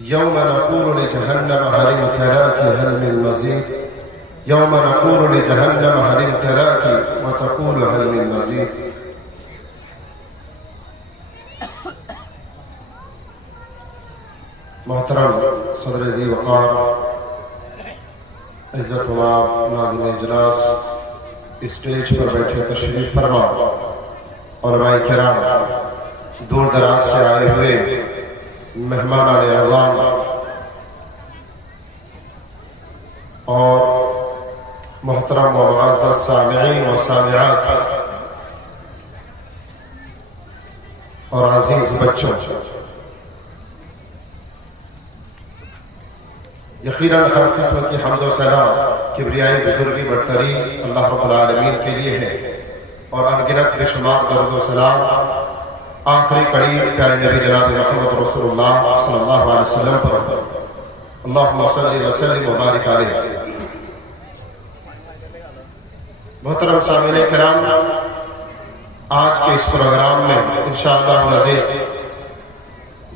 يوم نقول لجهنم هل امتلأت هل من مزيد يوم نقول لجهنم هل امتلأت وتقول هل من مزيد. محترم صدر ذی وقار، عزت و ناظم اجلاس، اسٹیج پر بیٹھے تشریف فرما علماء کرام، دور دراز سے آئے ہوئے مہمان اعظام اور محترم و معزز سامعین و سامعات اور عزیز بچوں، یقیناً ہر قسم کی حمد و ثنا کبریائی بزرگی برتری اللہ رب العالمین کے لیے ہے، اور انگنت بے شمار درود و سلام آخری قریب پیارے نبی جناب محمد رسول اللہ صلی اللہ علیہ وسلم پر اللہم صلی وسلم وبارک علیہ۔ محترم سامعین کرام، آج کے اس پروگرام میں انشاءاللہ العزیز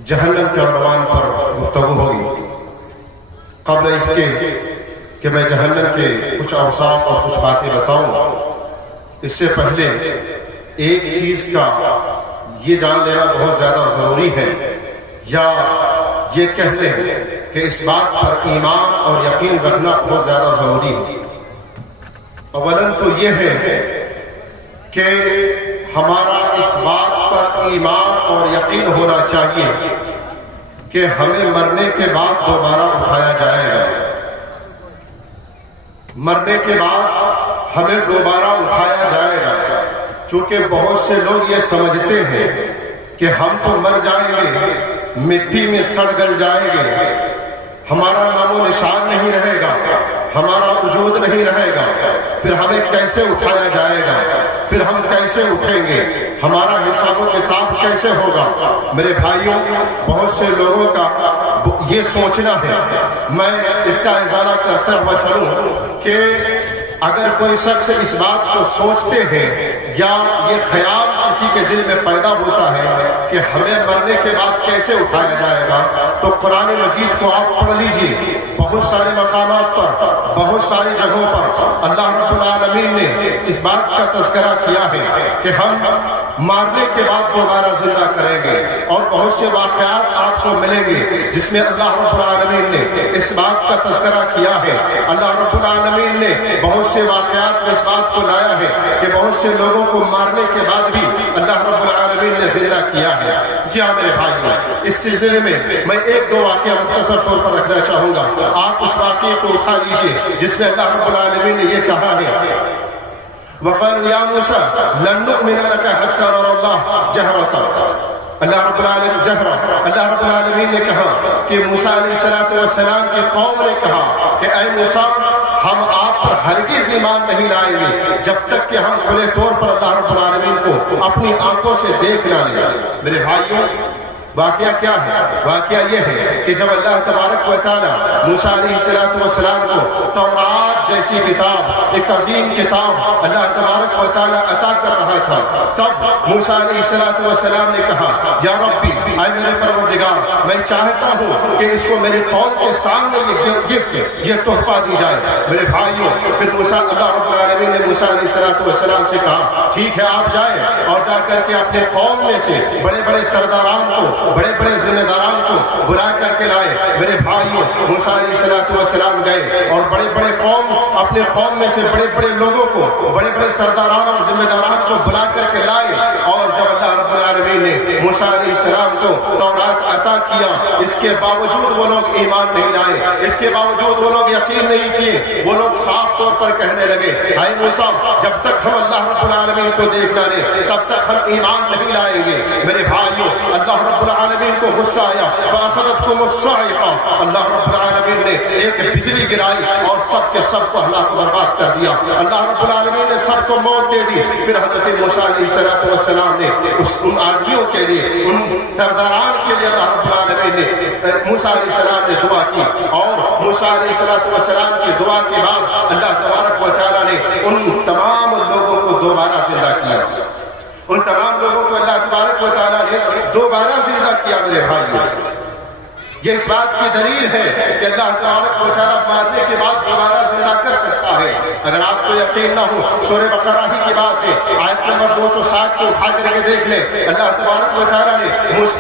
جہنم کے عنوان پر گفتگو ہوگی۔ قبل اس کے کہ میں جہنم کے کچھ اوصاف اور کچھ باتیں بتاؤں، اس سے پہلے ایک چیز کا یہ جان لینا بہت زیادہ ضروری ہے، یا یہ کہہ لیں کہ اس بات پر ایمان اور یقین رکھنا بہت زیادہ ضروری ہے۔ اولاً تو یہ ہے کہ ہمارا اس بات پر ایمان اور یقین ہونا چاہیے کہ ہمیں مرنے کے بعد دوبارہ اٹھایا جائے گا۔ مرنے کے بعد ہمیں دوبارہ اٹھایا جائے گا، چونکہ بہت سے لوگ یہ سمجھتے ہیں کہ ہم تو مر جائیں گے، مٹی میں سڑ گل جائیں گے، ہمارا نام و نشان نہیں رہے گا، ہمارا وجود نہیں رہے گا، پھر ہمیں کیسے اٹھایا جائے گا، پھر ہم کیسے اٹھیں گے، ہمارا حساب و کتاب کیسے ہوگا۔ میرے بھائیوں، بہت سے لوگوں کا یہ سوچنا ہے، میں اس کا ازالہ کرتا ہوا چلوں کہ اگر کوئی شخص اس بات کو سوچتے ہیں یا یہ خیال کسی کے دل میں پیدا ہوتا ہے کہ ہمیں مرنے کے بعد کیسے اٹھایا جائے گا، تو قرآن مجید کو آپ پڑھ لیجئے۔ بہت سارے مقامات پر، بہت ساری جگہوں پر اللہ رب العالمین نے اس بات کا تذکرہ کیا ہے کہ ہم مارنے کے بعد دوبارہ زندہ کریں گے، اور بہت سے واقعات آپ کو ملیں گے جس میں اللہ رب العالمین نے اس بات کا تذکرہ کیا ہے۔ اللہ رب العالمین نے بہت سے واقعات میں اس بات کو لایا ہے کہ بہت سے لوگوں کو مارنے کے بعد بھی اللہ رب العالمین نے زندہ کیا ہے۔ جی ہاں میرے بھائی، اس سلسلے میں میں ایک دو واقعہ مختصر طور پر رکھنا چاہوں گا، آپ اس واقعے کو اٹھا لیجئے جس میں اللہ رب العالمین نے یہ کہا ہے وَقَالُوا يَا مُوسَىٰ لَن نُّؤْمِنَ لَكَ حَتَّىٰ نَرَى اللَّهَ جَهْرَةً۔ اللہ رب العالمین نے کہا کہ موسیٰ علیہ السلام کی قوم نے کہا کہ اے موسیٰ، ہم آپ پر ہرگز ایمان نہیں لائیں گے جب تک کہ ہم کھلے طور پر اللہ رب العالمین کو اپنی آنکھوں سے دیکھ نہ لیں۔ میرے بھائیوں، واقعہ کیا ہے؟ واقعہ یہ ہے کہ جب اللہ تبارک و تعالیٰ موسیٰ علیہ السلام کو تورات جیسی کتاب، ایک عظیم کتاب اللہ تبارک و تعالیٰ عطا کر رہا تھا، تب موسیٰ علیہ السلام نے کہا یا ربی، اے میرے پروردگار، میں چاہتا ہوں کہ اس کو میری قوم کے سامنے یہ گفٹ، یہ تحفہ دی جائے۔ میرے بھائیوں، پھر اللہ رب العالمین نے موسیٰ علیہ السلام سے کہا ٹھیک ہے، آپ جائیں اور جا کر کے اپنے قوم میں سے بڑے بڑے سرداران کو، بڑے بڑے ذمہ داران کو بلا کر کے لائے۔ میرے بھائیوں، موسیٰ علیہ السلام گئے اور بڑے بڑے اپنے قوم میں سے بڑے بڑے لوگوں کو، بڑے بڑے سرداران اور ذمہ داران کو بلا کر کے لائے، اور جب اللہ رب العالمین نے موسیٰ علیہ السلام کو تورات عطا کیا، اس کے باوجود وہ لوگ ایمان نہیں لائے، اس کے باوجود وہ لوگ یقین نہیں کیے، وہ لوگ صاف طور پر کہنے لگے اے موسیٰ، جب تک ہم اللہ رب العالمین کو دیکھ نہ لیں تب تک ہم ایمان نہیں لائیں گے۔ میرے بھائیوں، اللہ رب العالمین کو غصہ آیا، فَأَخَذَتْكُمُ الصَّاعِقَةُ، اللہ رب العالمین نے ایک بجلی گرائی اور سب کے سب کو اللہ کو برباد کر دیا۔ اللہ رب العالمین نے سب کو موت دے دی۔ پھر حضرت موسیٰ علیہ السلام نے ان آدمیوں کے لیے، ان سرداران کے لیے اللہ رب العالمین نے موسیٰ علیہ السلام نے دعا کی، اور موسیٰ علیہ السلام کی دعا کے بعد اللہ تبارک و تعالیٰ نے ان تمام لوگوں کو دوبارہ زندہ کیا۔ ان تمام لوگوں کو اللہ تبارک و تعالیٰ نے دوبارہ زندہ کیا میرے بھائیوں۔ یہ اس بات کی دلیل ہے کہ اللہ تبارک و تعالیٰ مارنے کے بعد دوبارہ زندہ کر سکتا ہے۔ اگر آپ کو یقین نہ ہو، سورہ بقرہ ہی کی بات ہے، آیت نمبر 260 کو اٹھا کر کے دیکھ لیں۔ اللہ تبارک و تعالیٰ نے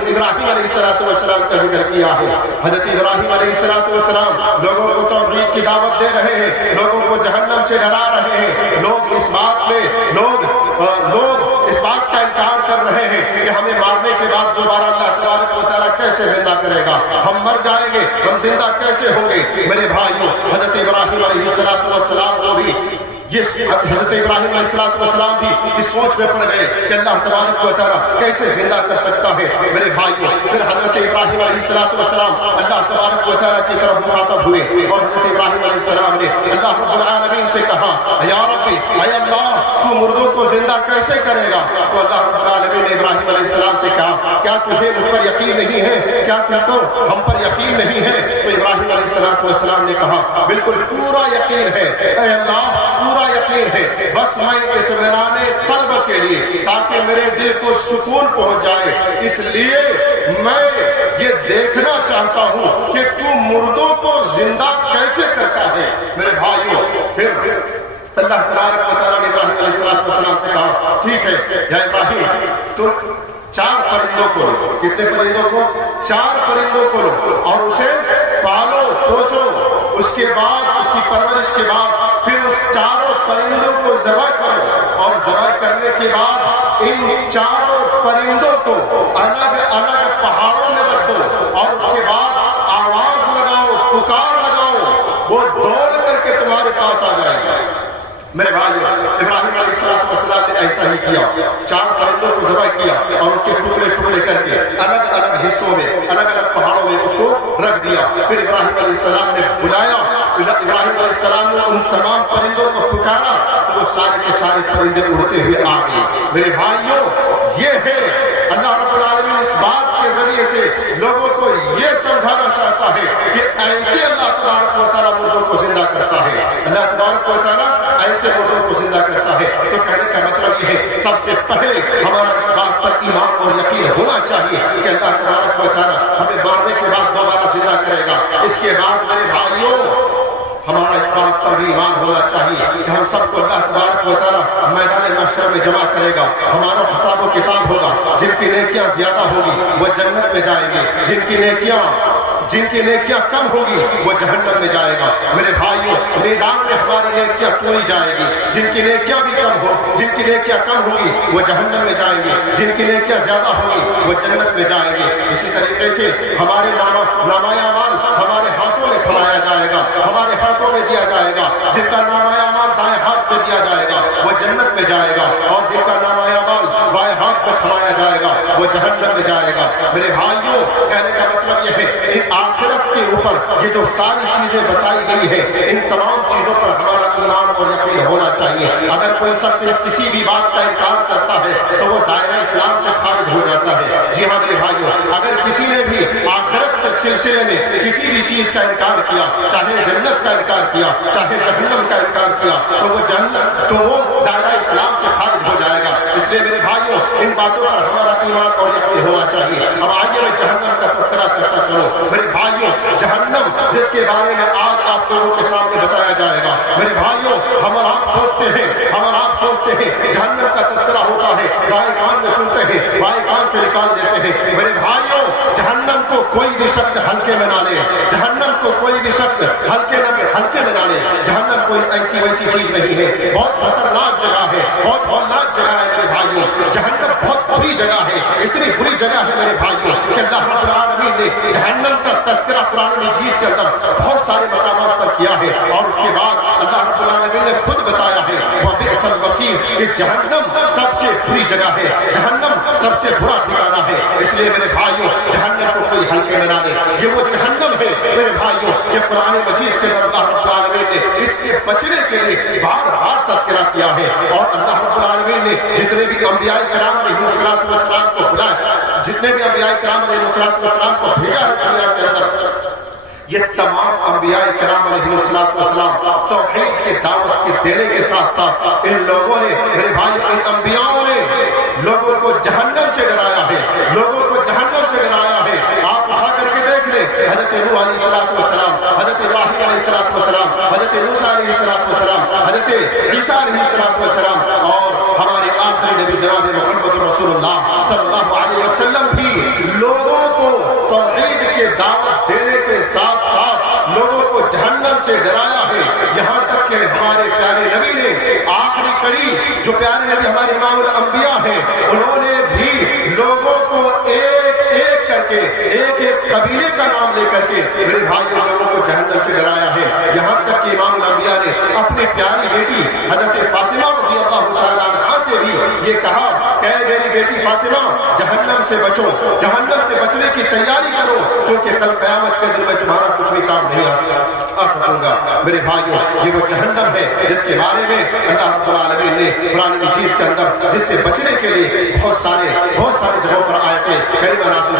ابراہیم علیہ السلام کا ذکر کیا ہے۔ حضرت ابراہیم علیہ السلام لوگوں کو توحید کی دعوت دے رہے ہیں، لوگوں کو جہنم سے ڈرا رہے ہیں۔ لوگ اس بات کا انکار کر رہے ہیں کہ ہمیں مارنے کے بعد دوبارہ اللہ تبارک و تعالیٰ کیسے زندہ کرے گا، ہم مر جائیں گے، ہم زندہ کیسے ہوں گے؟ میرے بھائیوں، حضرت ابراہیم علیہ السلام کو بھی حضرت ابراہیم علیہ السلام بھی اس سوچ میں پڑ گئے کہ اللہ تبارک و تعالیٰ کیسے زندہ کر سکتا ہے۔ میرے بھائیوں، پھر حضرت ابراہیم علیہ السلام اللہ تبارک و تعالیٰ کی طرف مخاطب ہوئے اور حضرت ابراہیم علیہ السلام نے اللہ رب العالمین سے کہا، یا ربی، اے اللہ، تو مردوں کو زندہ کیسے کرے گا؟ تو اللہ رب العالمین نے ابراہیم علیہ السلام سے کہا، کیا تجھے مجھ پر یقین نہیں ہے؟ کیا تم کو ہم پر یقین نہیں ہے؟ تو ابراہیم علیہ السلام نے کہا، بالکل پورا یقین ہے اے اللہ، پورا یقین ہے، بس میں اطمینان قلب کے لیے، تاکہ میرے دل کو سکون پہنچ جائے، اس لیے میں یہ دیکھنا چاہتا ہوں کہ تو مردوں کو زندہ کیسے کرتا ہے۔ میرے بھائیوں، پھر اللہ تبارک و تعالیٰ نے ابراہیم علیہ السلام سے کہا، ٹھیک ہے یا ابراہیم، تو 4 پرندوں کو لو۔ کتنے پرندوں کو؟ 4 پرندوں کو لو اور اسے پالو پوسو، اس کے بعد اس کی پرورش کے بعد پھر اس 4 پرندوں کو ذبح کرو، اور ذبح کرنے کے بعد ان 4 پرندوں کو الگ الگ پہاڑوں میں رکھ دو، اور اس کے بعد آواز لگاؤ، پکار لگاؤ، وہ دوڑ کر کے تمہارے پاس آ جائے گا۔ میرے بھائیو، ابراہیم علیہ السلام نے ایسا ہی کیا، 4 پرندوں کو ذبح کیا اور اس کے ٹکڑے ٹکڑے کر کے الگ الگ حصوں میں، الگ الگ پہاڑوں میں اس کو رکھ دیا۔ پھر ابراہیم علیہ السلام نے بلایا، ابراہیم علیہ السلام نے ان تمام پرندوں کو پکارا تو وہ سارے کے سارے پرندے اڑتے ہوئے آ گئے۔ میرے بھائیوں، یہ ہے اللہ رب العالمین اس بات کے ذریعے سے لوگوں کو یہ سمجھانا چاہتا ہے کہ ایسے اللہ تبارک و تعالیٰ مردوں کو زندہ کرتا ہے، اللہ تبارک و تعالیٰ ایسے مردوں کو زندہ کرتا ہے۔ تو کہنے کا مطلب یہ ہے، سب سے پہلے ہمارا اس بات پر ایمان اور یقین ہونا چاہیے کہ اللہ تبارک و تعالیٰ ہمیں مارنے کے بعد دوبارہ زندہ کرے گا۔ اس کے بعد میرے بھائیوں، ہمارا اس بات پر بھی ایمان ہونا چاہیے کہ ہم سب کو اللہ تبارک و تعالیٰ میدان محشر میں جمع کرے گا۔ ہمارا حساب و کتاب ہوگا، جن کی نیکیاں زیادہ ہوگی وہ جنت میں جائیں گے، جن کی نیکیاں کم ہوگی وہ جہنم میں جائے گا۔ میرے بھائیوں، میزان میں ہماری نیکیاں تولی جائے گی، جن کی نیکیاں کم ہوگی وہ جہنم میں جائیں گے، جن کی نیکیاں زیادہ ہوگی وہ جنت میں جائیں گے۔ اسی طریقے سے ہمارے نامۂ اعمال ہمارے ہاتھوں میں تھمایا جائے گا، ہمارے ہاتھوں میں دیا جائے گا۔ جن کا نامۂ اعمال دائیں ہاتھ میں دیا جائے گا وہ جنت میں جائے گا، اور جن کا نامۂ اعمال بائیں ہاتھ میں تھمایا جائے گا وہ جہنم میں جائے گا۔ میرے بھائیوں، کہنے کا مطلب یہ ہے کہ آخرت کے اوپر یہ جو ساری چیزیں بتائی گئی ہیں، ان تمام چیزوں پر ہمارا ایمان اور یقین ہونا چاہیے۔ اگر کوئی شخص کسی بھی بات کا انکار کرتا ہے تو وہ دائرہ اسلام سے خارج ہو جاتا ہے۔ جی ہاں میرے بھائیوں، اگر کسی نے بھی آخرت کے سلسلے میں کسی بھی چیز کا انکار کیا، چاہے جنت کا انکار کیا، چاہے جہنم کا انکار کیا، تو وہ دائرہ اسلام سے خارج ہو جائے گا۔ اس لیے میرے بھائیوں، ان باتوں پر ہمارا ایمان اور یقین ہونا چاہیے۔ اب آئیے میں جہنم کا تذکرہ کرتا چلو۔ میرے بھائیوں، جہنم جس کے بارے میں آج آپ لوگوں کے سامنے بتایا جائے گا، میرے بھائیوں، ہم اور آپ سوچتے ہیں جہنم کا تذکرہ ہوتا ہے، دائیں کان میں سنتے ہیں، بائیں کان سے نکال دیتے ہیں۔ میرے بھائیوں، جہنم کو کوئی بھی شخص ہلکے میں نہ لے، جہنم کو کوئی بھی شخص ہلکے میں نہ لے۔ جہنم کوئی ایسی ویسی چیز نہیں ہے، بہت خطرناک جگہ ہے، بہت ہولناک جگہ ہے میرے بھائیوں۔ جہنم بہت بری جگہ ہے، اتنی بری جگہ ہے میرے بھائیوں کہ اللہ رب العالمین نے جہنم کا تذکرہ قرآن مجید کے اندر بہت سارے مقامات پر کیا ہے، اور اس کے بعد اللہ رب العالمین نے خود بتایا ہے وَبِئْسَ الْمَصِيرُ کہ جہنم سب سے بری جگہ ہے، جہنم سب سے برا ٹھکانہ ہے۔ اس لیے میرے بھائیوں، جہنم کو کوئی ہلکے میں نہ لے، یہ وہ جہنم ہے میرے بھائیوں، یہ قرآن مجید کے اندر اللہ رب العالمین نے اس کے بچنے کے لیے بار بار تذکرہ کیا ہے۔ اور اللہ رب العالمین نے جتنے بھی انبیاء کرام علیہ السلام کو بلایا، جتنے بھی انبیاء کرام علیہ السلام کو بھیجا ہے دنیا کے اندر، یہ تمام انبیاء کرام علیہ السلام توحید کی دعوت کے دینے کے ساتھ ساتھ ان لوگوں نے، میرے بھائی، ان انبیاءوں نے لوگوں کو جہنم سے ڈرایا ہے، لوگوں کو جہنم سے ڈرایا ہے۔ آپ اٹھا کر کے دیکھ لیں، حضرت نوح علیہ السلام، حضرت ابراہیم علیہ السلام، حضرت موسیٰ علیہ السلام، حضرت عیسیٰ علیہ السلام، اور ہمارے آخری نبی جناب محمد رسول اللہ صلی اللہ علیہ وسلم بھی لوگوں کو توحید کے دعوت دینے کے ساتھ ساتھ لوگوں کو جہنم سے ڈرایا ہے۔ یہاں تک کہ ہمارے پیارے نبی نے آخری کڑی، جو پیارے نبی ہمارے امام الانبیاء ہیں، انہوں نے بھی لوگوں کو ایک ایک کر کے، ایک ایک قبیلے کا نام لے کر کے میرے بھائی لوگوں کو جہنم سے ڈرایا ہے۔ یہاں تک کہ امام الانبیاء نے اپنی پیاری بیٹی حضرت فاطمہ رضی اللہ تعالیٰ عنہا سے بھی یہ کہا کہ میری بیٹی فاطمہ، جہنم سے بچو، جہنم سے بچنے کی تیاری کرو، کیونکہ کل قیامت کے دن میں تمہارا کچھ بھی کام نہیں آ سکوں گا۔ میرے بھائیوں، یہ وہ جہنم ہے جس کے بارے میں اللہ رب العالمین نے قرآن مجید کے اندر جس سے بچنے کے لیے بہت سارے جگہوں پر آیتیں کریمہ نازل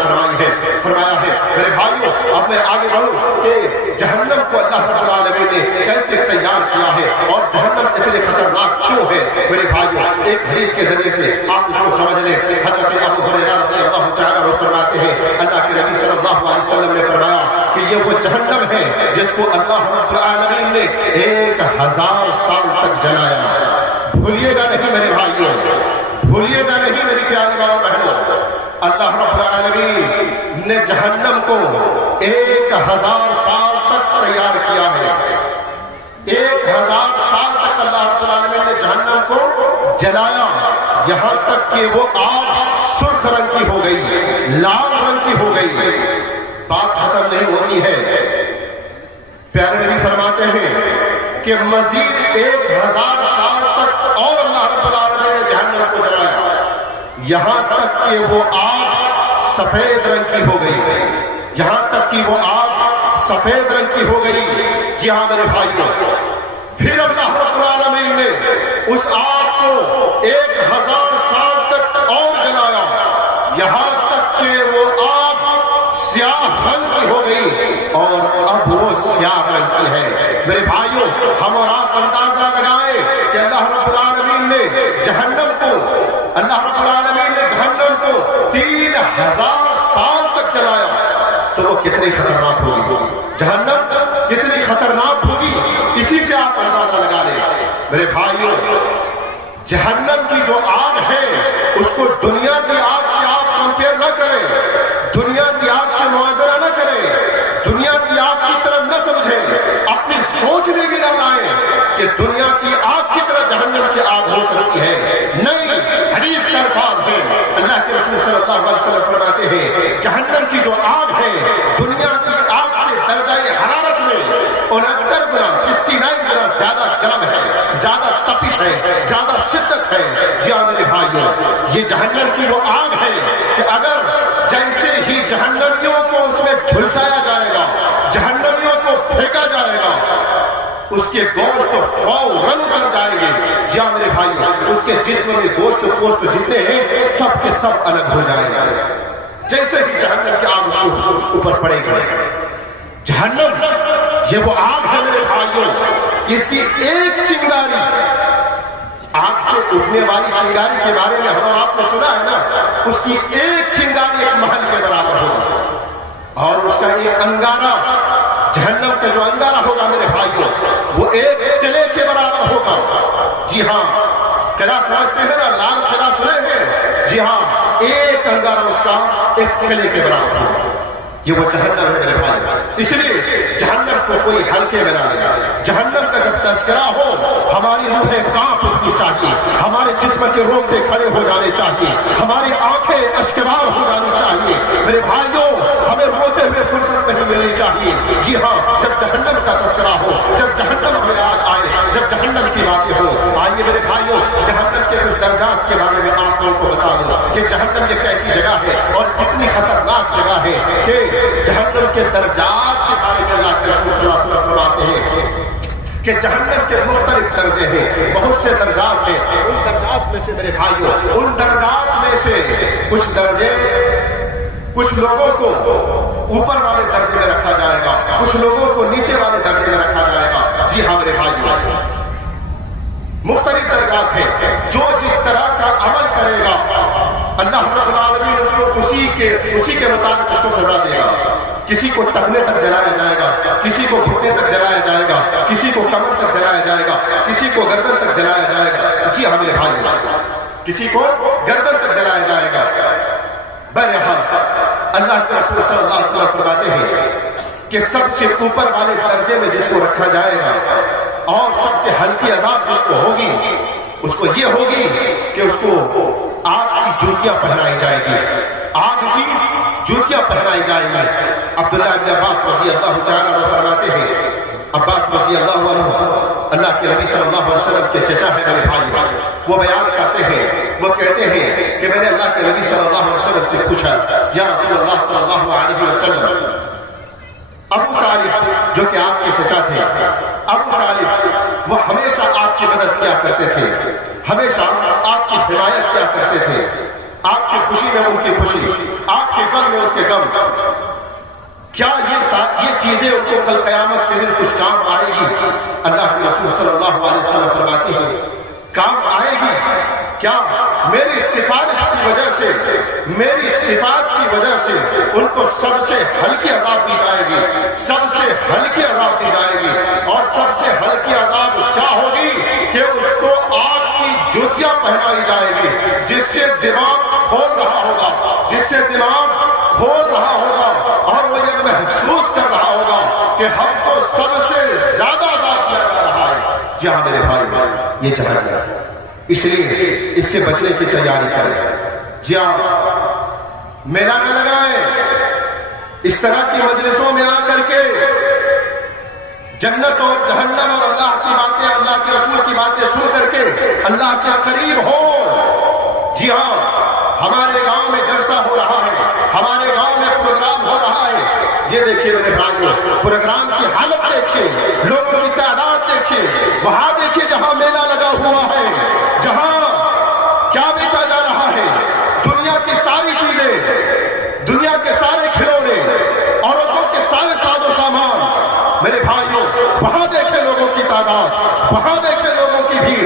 فرمایا ہے۔ میرے بھائیوں، اب میں آگے بڑھوں کہ جہنم کو اللہ رب العالمین نے کیسے تیار کیا ہے اور جہنم اتنی خطرناک کیوں ہے۔ میرے بھائیوں، ایک حدیث کے ذریعے سے آپ اس کو سمجھ لیں۔ حضرت ابو ہریرہ رضی اللہ تعالیٰ عنہ فرماتے ہیں، اللہ کے نبی صلی اللہ علیہ وسلم نے فرمایا کہ یہ وہ جہنم ہے جس کو اللہ رب العالمین نے 1000 سال تک جلایا۔ بھولیے گا نہیں میرے بھائیوں، بھولیے گا نہیں میری پیاری ماں بہنوں، اللہ رب العالمین نے جہنم کو 1000 سال تک تیار کیا ہے۔ 1000 سال تک اللہ رب العالمین نے جہنم کو جلایا، یہاں تک کہ وہ آگ سرخ رنگ کی ہو گئی، لال رنگ کی ہو گئی۔ بات ختم نہیں ہوتی ہے، پیارے نبی فرماتے ہیں کہ مزید 1000 سال تک اور اللہ رب العالمین نے جہنم کو جلایا، یہاں تک کہ وہ آگ سفید رنگ کی ہو گئی، یہاں تک کہ وہ آگ سفید رنگ کی ہو گئی۔ جی ہاں میرے بھائیوں، پھر اللہ رب العالمین نے اس آگ کو 1000 سال تک اور جلایا، یہاں تک کہ وہ آگ سیاہ رنگ کی ہو گئی اور اب وہ سیاہ رنگ کی ہے۔ میرے بھائیوں، ہم اور آپ اندازہ لگائیں کہ اللہ رب العالمین نے جہنم کو 3000 سال تک جلایا، تو وہ کتنی خطرناک ہوگی، جہنم کتنی خطرناک ہوگی، اسی سے آپ اندازہ لگا لیں۔ میرے بھائیوں، جہنم کی جو آگ ہے اس کو دنیا کی آگ سے آپ کمپیئر نہ کریں، دنیا کی آگ سے موازنہ نہ کریں، دنیا کی آگ کی طرح نہ سمجھیں، اپنی سوچ میں بھی نہ لائیں کہ دنیا کی آگ کی طرح جہنم کی آگ ہو سکتی ہے۔ نہیں، حدیث کا الفاظ ہے، اللہ کے رسول صلی اللہ علیہ وسلم فرماتے ہیں جہنم کی جو آگ ہے دنیا کی آگ سے درجہ حرارت میں 69 گنا 69 گنا زیادہ گرم ہے، زیادہ تپش ہے، زیادہ شدت ہے۔ جی ہاں میرے بھائیوں، یہ جہنم کی وہ آگ ہے کہ اگر جیسے ہی جہنمیوں کو اس میں جھلسایا جائے گا، جہنمیوں کو پھینکا جائے گا، اس کے گوشت فوراً اتر جائیں گے۔ جی ہاں میرے بھائیوں، اس کے جسم میں گوشت پوشت جتنے ہیں سب کے سب الگ ہو جائیں گے جیسے ہی جہنم کی آگ اس کو اوپر پڑے گی۔ جہنم یہ وہ آگ ہے میرے بھائیوں کہ اس کی ایک چنگاری، آگ سے اٹھنے والی چنگاری کے بارے میں ہم آپ نے سنا ہے نا، اس کی ایک چنگاری ایک محل کے برابر ہوگی، اور اس کا ایک انگارہ، جہنم کا جو انگارہ ہوگا میرے بھائیوں وہ ایک قلعے کے برابر ہوگا۔ جی ہاں، قلعہ سمجھتے ہیں نا، لال قلعہ سنے ہیں؟ جی ہاں، ایک انگارہ اس کا ایک قلعے کے برابر ہوگا۔ یہ وہ جہنم ہے میرے بھائی، اس لیے جہنم کو کوئی ہلکے میں نہ لے۔ جہنم کا جب تذکرہ ہو ہماری روحیں کانپ اٹھنی چاہیے، ہمارے جسم کے رونگٹے کھڑے ہو جانے چاہیے، ہماری آنکھیں اشکبار ہو جانی چاہیے۔ میرے بھائیوں، ہمیں روتے ہوئے فرصت نہیں ملنی چاہیے۔ جی ہاں، جب جہنم کا تذکرہ ہو، جب جہنم ہمیں یاد آئے، جب جہنم کی باتیں ہو، آئیے میرے بھائیوں جہنم کے کچھ درجات کے بارے میں آپ لوگوں کو بتا دوں کہ جہنم یہ کیسی جگہ ہے اور کتنی خطرناک جگہ ہے کہ جہنم کے درجات کے بارے میں اللہ کے رسول صلی اللہ علیہ وسلم فرماتے ہیں کہ جہنم کے مختلف درجے ہیں، بہت سے درجات ہیں۔ ان درجات میں سے میرے بھائیوں، ان درجات میں سے کچھ درجے کچھ لوگوں کو اوپر والے درجے میں رکھا جائے گا، کچھ لوگوں کو نیچے والے درجے میں رکھا جائے گا۔ جی ہاں میرے بھائیو، مختلف درجات ہیں، جو جس طرح کا عمل کرے گا اللہ رب العالمین اس کو اسی کے مطابق اس کو سزا دے گا۔ کسی کو ٹخنے تک جلایا جائے گا، کسی کو گھٹنے تک جلایا جائے گا، کسی کو کمر تک جلایا جائے گا، کسی کو گردن تک جلایا جائے گا۔ جی ہاں میرے بھائی، کسی کو گردن تک جلایا جائے گا۔ بہرحال اللہ کے رسول صلی اللہ علیہ وسلم فرماتے ہیں کہ سب سے اوپر والے درجے میں جس کو رکھا جائے گا اور سب سے ہلکی عذاب جس کو ہوگی، اس کو یہ ہوگی کہ اس کو آگ کی جوتیاں پہنائی جائے گی، آگ کی جوتیاں پہنائی جائیں گی۔ عبداللہ بن عباس رضی اللہ تعالیٰ عنہ فرماتے ہیں، عباس رضی اللہ عنہ اللہ کے نبی صلی اللہ علیہ وسلم کے چچا ہیں میرے بھائی، وہ بیان کرتے ہیں، وہ کہتے ہیں کہ میں نے اللہ کے نبی صلی اللہ علیہ وسلم سے پوچھا، یا رسول اللہ صلی اللہ علیہ وسلم، ابو طالب جو کہ آپ کے چچا تھے، ابو طالب وہ ہمیشہ آپ کی مدد کیا کرتے تھے، ہمیشہ آپ کی حمایت کیا کرتے تھے، آپ کی خوشی میں ان کی خوشی، آپ کے غم میں ان کے غم، کیا یہ چیزیں ان کو کل قیامت کے دن کچھ کام آئے گی؟ اللہ کے رسول صلی اللہ علیہ وسلم فرماتے ہیں کام آئے گی کیا؟ میری سفارش کی وجہ سے، میری صفات کی وجہ سے ان کو سب سے ہلکی عذاب دی جائے گی، سب سے ہلکی عذاب دی جائے گی۔ اور سب سے ہلکی عذاب کیا ہوگی کہ اس کو آگ کی جوتیاں پہنائی جائے گی، جس سے دماغ کھول رہا ہوگا، جس سے دماغ کھول رہا ہوگا اور وہ یہ محسوس کر رہا ہوگا کہ ہم کو سب سے زیادہ عذاب دیا جا رہا ہے۔ جی ہاں میرے بھائی، یہ جہنم ہے، اس لیے اس سے بچنے کی تیاری کریں۔ جی ہاں، میلہ نہ لگائیں، اس طرح کی مجلسوں میں آ کر کے جنت اور جہنم اور اللہ کی باتیں، اللہ کے رسول کی باتیں سن کر کے اللہ کے قریب ہو۔ جی ہاں، ہمارے گاؤں میں جلسہ ہو رہا ہے، ہمارے گاؤں میں پروگرام ہو رہا ہے، یہ دیکھیے میرے بھائیوں، پروگرام کی حالت دیکھیے، لوگوں کی تعداد دیکھیے، وہاں دیکھیے جہاں میلہ لگا ہوا ہے، جہاں کیا بیچا جا رہا ہے؟ دنیا کی ساری چیزیں، دنیا کے سارے کھلونے، عورتوں کے سارے ساز و سامان۔ میرے بھائیوں، وہاں دیکھیں لوگوں کی تعداد، وہاں دیکھیں لوگوں کی بھیڑ۔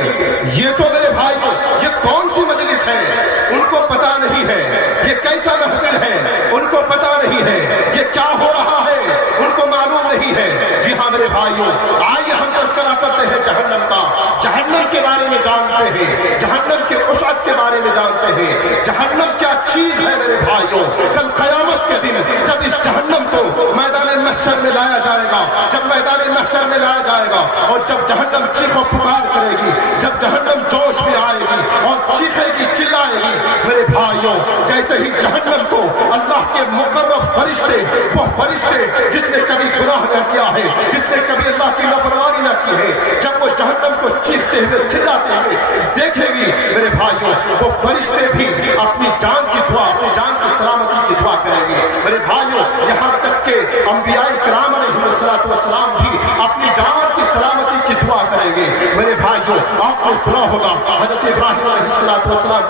یہ تو میرے بھائیوں، یہ کون سی مجلس ہے؟ ان کو پتا نہیں ہے یہ کیسا محفل ہے، ان کو پتا نہیں ہے یہ کیا ہو رہا ہے، ان کو معلوم نہیں ہے۔ جی ہاں میرے بھائیوں، آئیے ہم تذکرہ کرتے ہیں جہنم کا، جہنم کے بارے میں جانتے ہیں، جہنم کے وسعت کے بارے میں جانتے ہیں۔ جہنم کیا چیز ہے میرے بھائیوں؟ کل قیامت کے دن جب اس جہنم کو میدان محشر میں لایا جائے گا، جب میدان محشر میں لایا جائے گا اور جب جہنم چیخ و پکار کرے گی، جب جہنم جوش میں آئے گی اور چیخے گی، چلائے گی، میرے بھائیوں، جیسے ہی جہنم کو اللہ کے مقرب فرشتے، وہ فرشتے جس نے کبھی گناہ نہ کیا ہے، جس نے کبھی اللہ کی نافرمانی نہ کی ہے، جب وہ جہنم کو چیختے ہوئے چلاتے ہوئے دیکھے گی میرے بھائیوں، وہ فرشتے بھی اپنی جان کی دعا، اپنی جان کی سلامتی کی دعا کریں گے۔ میرے بھائیوں، یہاں تک کہ انبیاء کرام علیہ السلام بھی اپنی جان کی سلامتی کی دعا کریں گے۔ میرے بھائیوں، آپ نے سنا ہوگا حضرت ابراہیم علیہ السلام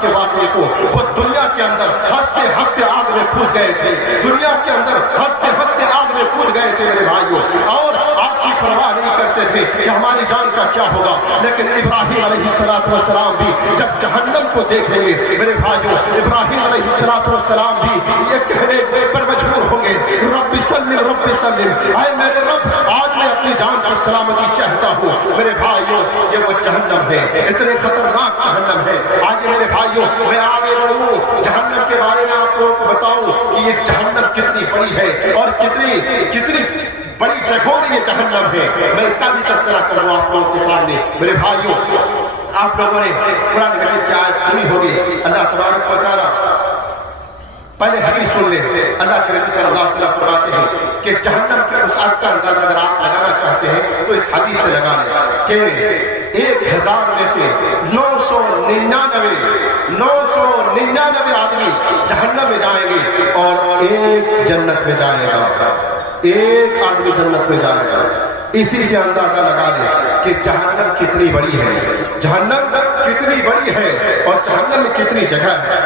کے واقعے کو، وہ دنیا کے اندر ہنستے ہنستے آگ میں کود گئے تھے، دنیا کے اندر ہنستے ہنستے آگ میں کود گئے تھے میرے بھائیوں، اور آگ کی پرواہ نہیں کرتے تھے کہ ہماری جان کا کیا ہوگا۔ لیکن ابراہیم علیہ السلام بھی جب جہنم کو دیکھیں گے میرے بھائیوں، ابراہیم علیہ السلام بھی یہ کہنے پر مجبور ہوں گے، رب سلم رب سلم، اے میرے رب آج میں اپنی جان کی سلامتی چاہتا ہوں۔ میرے بھائیوں، یہ وہ جہنم ہے، اتنے خطرناک جہنم ہے۔ آگے میرے بھائیوں، میں آگے بڑھوں، جہنم کے بارے میں آپ لوگوں کو بتاؤں کہ یہ جہنم کتنی بڑی ہے اور کتنی بڑی جگہوں میں یہ جہنم ہے۔ میں اس کا بھی تذکرہ کروں آپ لوگوں کے سامنے۔ میرے بھائیوں، آپ لوگوں نے قرآن مجید کی آیت سنی ہوگی، اللہ تبارک و تعالیٰ، پہلے حدیث سن لیں، اللہ کے نبی صلی اللہ علیہ وسلم فرماتے ہیں کہ جہنم کی وسعت کا اندازہ اگر آپ لگانا چاہتے ہیں تو اس حدیث سے لگا لیں کہ 1000 میں سے 999 آدمی جہنم میں جائیں گے اور ایک جنت میں جائے گا، ایک آدمی جنت میں جائے گا۔ اسی سے اندازہ لگا لیں کہ جہنم کتنی بڑی ہے، جہنم کتنی بڑی ہے اور جہنم میں کتنی جگہ ہے۔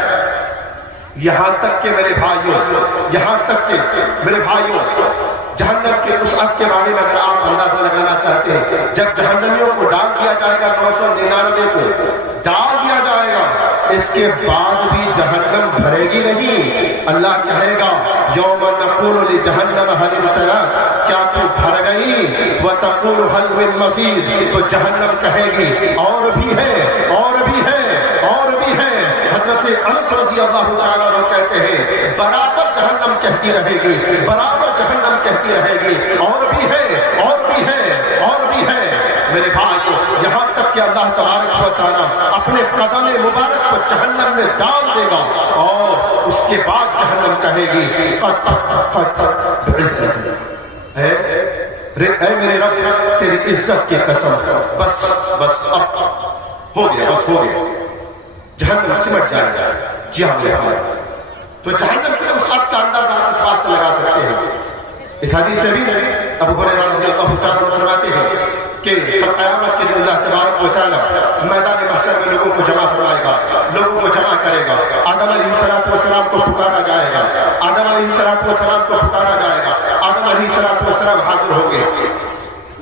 یہاں تک کہ میرے بھائیوں، یہاں تک کہ میرے بھائیوں، جہنم کے وسعت کے بارے میں اگر آپ اندازہ لگانا چاہتے ہیں، جب جہنمیوں کو ڈال دیا جائے گا 999 کو ڈال دیا جائے گا، اس کے بعد بھی جہنم بھرے گی نہیں۔ اللہ کہے گا یوم نقول لجہنم هل امتلأت، کیا تو بھر گئی؟ وتقول هل من مزید، تو جہنم کہے گی اور بھی ہے، اور بھی ہے، اور بھی ہے۔ حضرت انس رضی اللہ تعالیٰ عنہ کہتے ہیں برابر جہنم کہتی رہے گی، برابر جہنم کہتی رہے گی اور بھی ہے، اور بھی ہے، اور بھی ہے۔ میرے بھائیو، یہاں تک کہ اللہ تبارک و تعالیٰ اپنے قدم مبارک کو جہنم میں ڈال دے گا اور اس کے بعد جہنم کہے گی قط قط بعزت، اے میرے رب تیری عزت کی قسم، بس بس اب ہو گیا، بس ہو گیا، جہنم سمٹ جائے گا۔ جی ہاں میرے بھائی، تو جہنم کے وسعت کا اندازہ آپ اس بات سے لگا سکتے ہیں۔ اس حدیث سے بھی ابو ہریرہ رضی اللہ تعالیٰ عنہ فرماتے ہیں کہ قیامت کے دن اللہ تبارک و تعالیٰ میدان محشر میں لوگوں کو جمع فرمائے گا، لوگوں کو جمع کرے گا۔ آدم علیہ السلام کو پکارا جائے گا، آدم علیہ السلام کو پکارا جائے گا، آدم علیہ السلام حاضر ہوں گے،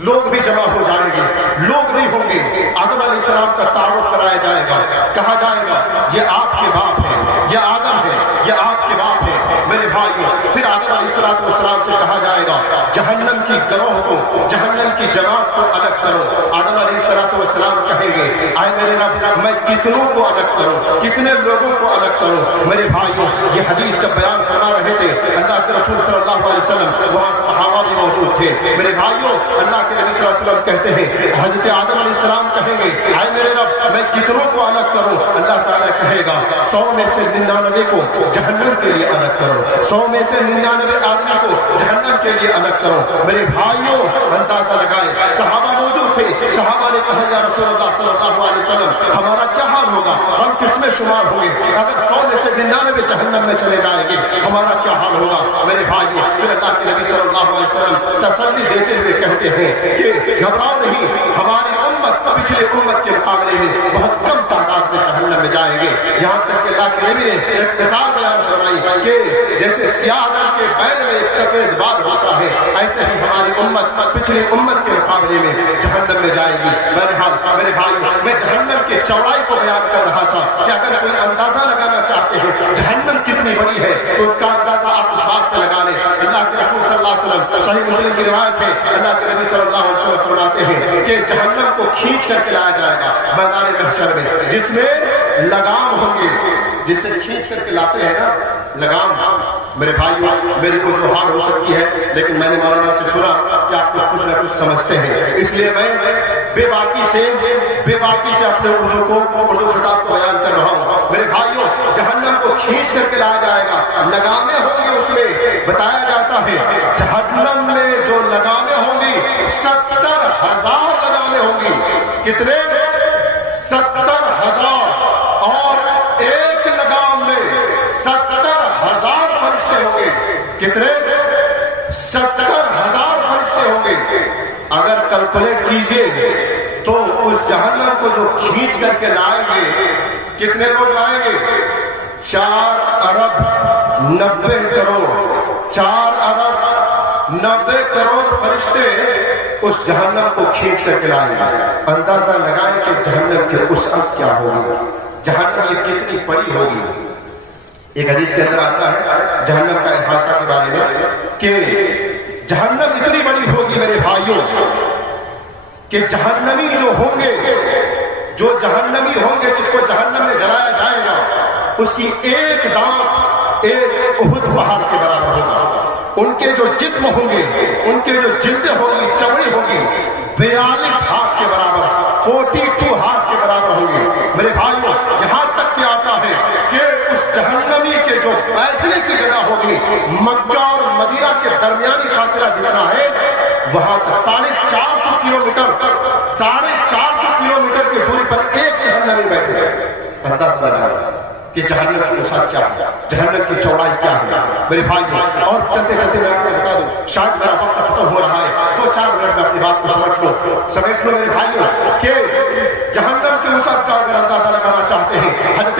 لوگ بھی جمع ہو جائیں گے، لوگ نہیں ہوں گے۔ آدم علیہ السلام کا تعارف کرایا جائے گا، کہا جائے گا یہ آپ کے باپ ہے، یہ آدم ہے، یہ آپ کے باپ ہے۔ میرے بھائیو، پھر آدم علیہ السلام سے کہا جائے گا جہنم کی گروہ کو، جہنم کی جماعت کو الگ کرو۔ آدم علیہ السلام کہیں گے اے میرے رب میں کتنوں کو الگ کروں، کتنے لوگوں کو الگ کروں۔ میرے بھائیو، یہ حدیث جب بیان فرما رہے تھے اللہ کے رسول صلی اللہ علیہ وسلم، وہاں صحابہ بھی موجود تھے۔ میرے بھائیو، اللہ کے نبی صلی اللہ علیہ وسلم کہتے ہیں حضرت آدم علیہ السلام کہیں گے اے میرے رب میں کتنوں کو الگ کروں؟ اللہ تعالیٰ کہے گا 100 میں سے 99 کو جہنم کے لیے الگ کرو، 100 میں سے 99 آدمی کو جہنم کے لیے الگ کرو۔ میرے بھائیوں، اندازہ لگائیں، صحابہ موجود تھے، صحابہ نے کہا یا رسول اللہ صلی اللہ علیہ وسلم ہمارا کیا حال ہوگا، ہم کس میں شمار ہوں گے؟ اگر 100 میں سے 99 جہنم میں چلے جائیں گے ہمارا کیا حال ہوگا؟ میرے بھائیوں، پھر اللہ کے نبی صلی اللہ علیہ وسلم تسلی دیتے ہوئے کہتے ہیں کہ گھبراؤ نہیں، ہماری امت پچھلی امت کے مقابلے میں بہت کم تعداد میں جہنم میں جائیں گے۔ یہاں تک کہ اللہ کے نبی نے ایک مثال بیان فرمائی کہ جیسے سیاہ رنگ کے بیل میں ایک سفید بال ہوتا ہے، ایسے ہی ہماری امت پچھلی امت کے مقابلے میں جہنم میں جائے گی۔ بہرحال میرے بھائی، میں جہنم کے چوڑائی کو بیان کر رہا تھا کہ اگر کوئی اندازہ لگانا چاہتے ہیں جہنم کتنی بڑی ہے تو اس کا اندازہ آپ اس بات سے لگا لیں۔ اللہ کے رسول صلی اللہ علیہ وسلم، صحیح مسلم کی روایت ہے، اللہ کے نبی صلی اللہ علیہ وسلم فرماتے ہیں کہ جہنم کو کھینچ کر کے لایا جائے گا میدان محشر میں، جس میں لگام ہوں گے، جس سے کھینچ کر کے لاتے ہیں نا لگام۔ میرے بھائیو، میری کوئی تو حال ہو سکتی ہے لیکن میں نے مولانا سے سنا کہ آپ کو کچھ نہ کچھ سمجھتے ہیں، اس لیے میں بے باکی سے اپنے اردو خطاب کو بیان کر رہا ہوں۔ میرے بھائیو، جہنم کو کھینچ کر کے لایا جائے گا، لگامیں ہوں گی، اس میں بتایا جاتا ہے جہنم میں جو لگامیں ہوں گی 70,000 لگامیں ہوں گی۔ کتنے؟ 70,000، اور ایک لگام میں 70,000 فرشتے ہوں گے۔ کتنے؟ 70,000 فرشتے ہوں گے۔ اگر کیلکولیٹ کیجئے تو اس جہنم کو جو کھینچ کر کے لائیں گے کتنے لوگ لائیں گے؟ 4 ارب 90 کروڑ، 4 ارب 90 کروڑ فرشتے اس جہنم کو کھینچ کر کے لائیں گے۔ اندازہ لگائیں کہ جہنم کی وسعت کیا ہوگی، جہنم یہ کتنی بڑی ہوگی۔ ایک حدیث کے اندر آتا ہے جہنم کا احاطہ کے بارے میں کہ جہنم اتنی بڑی ہوگی میرے بھائیوں کہ جہنمی جو ہوں گے، جو جہنمی ہوں گے جس کو جہنم میں جلایا جائے گا، اس کی ایک دانت ایک احد پہاڑ کے برابر ہوگا۔ ان کے جو جسم ہوں گے، ان کے جو جلدیں ہوں گی، چمڑی ہوگی 42 ہاتھ کے برابر، 42 ہاتھ کے برابر ہوں گے۔ میرے بھائیوں، یہاں تک کہ آتا ہے کہ اس جہنمی کے جو بیٹھنے کی جگہ ہوگی مکہ اور مدینہ کے درمیانی فاصلہ جتنا ہے وہاں تک 450 کلومیٹر، 450 کلومیٹر کی دوری پر ایک جہنمی بیٹھے گا۔ اندازہ لگائیں کہ جہنم کی وسعت کیا ہے، جہنم کی چوڑائی کیا ہے میرے بھائی۔ اور چلتے چلتے میں آپ کو بتا دوں، شاید میرا وقت ختم ہو رہا ہے، 2-4 منٹ میں اپنی بات کو سمیٹ لو میرے بھائیوں کہ جہنم کی وسعت کا اگر اندازہ لگانا چاہتے ہیں، حضرت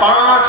5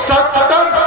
70